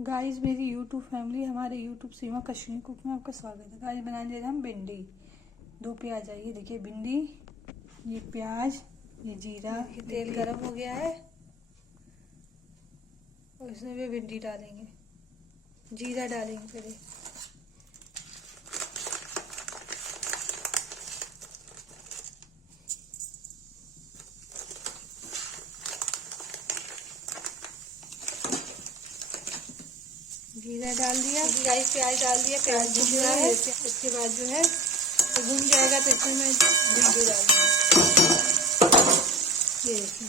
Guys मेरी YouTube family, हमारे YouTube सीमा Kashmiri cook में आपका स्वागत है। गाइस बनाने ले रहे हम भिंडी। 2 प्याज है, ये देखिए भिंडी, ये प्याज, ये जीरा। तेल गरम हो गया है और इसमें भी भिंडी डालेंगे, जीरा डालेंगे पहले। जीरा डाल दिया, गाइस प्याज डाल दिया, प्याज भून रहा है। इसके बाद जो है तो भून जाएगा तो इसमें मैं भिंडी डाल दूँगी। ये देखिए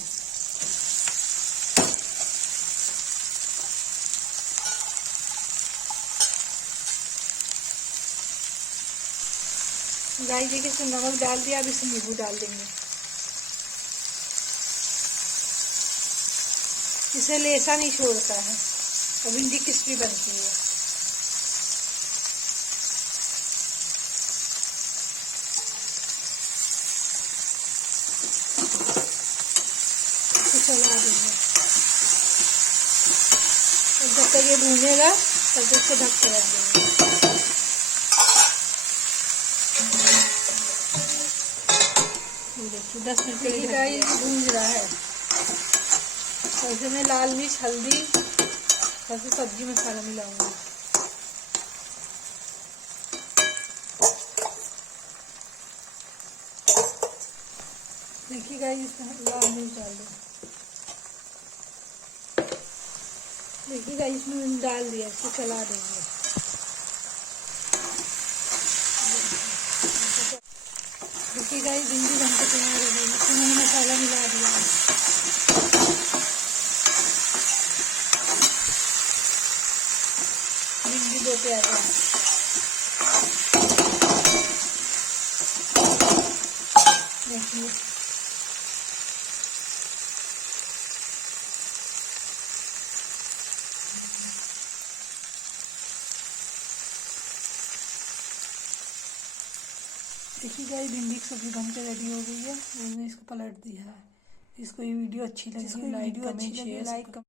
गाइस, देखिए इसमें नमक डाल दिया। अब इसमें नींबू डाल देंगे, इसे लेसा नहीं छोड़ता है और भिंडी क्रिस्पी बनती है। इसे चला देंगे और जब तक ये भूनेगा तब तक इसको ढक के रख देंगे। ये देखिए 10 मिनट के लिए ये भून रहा है। और इसमें लाल मिर्च, हल्दी और फिर सब्जी मसाला मिलाऊंगी। देखिए गाइस, इसमें लाल मिर्च डाल दो। देखिए गाइस, इसमें डाल दिया, इसको चला देंगे। देखिए गाइस, भिंडी बन के तैयार हो गई। इसमें मैंने मसाला मिला दिया। भिंडी 2 प्याज देखिए। देखिए गाइस, भिंडी की सब्जी बनकर रेडी हो गई है। मैंने इसको पलट दिया है। इसको ये वीडियो अच्छी लगी, लाइक कमेंट शेयर।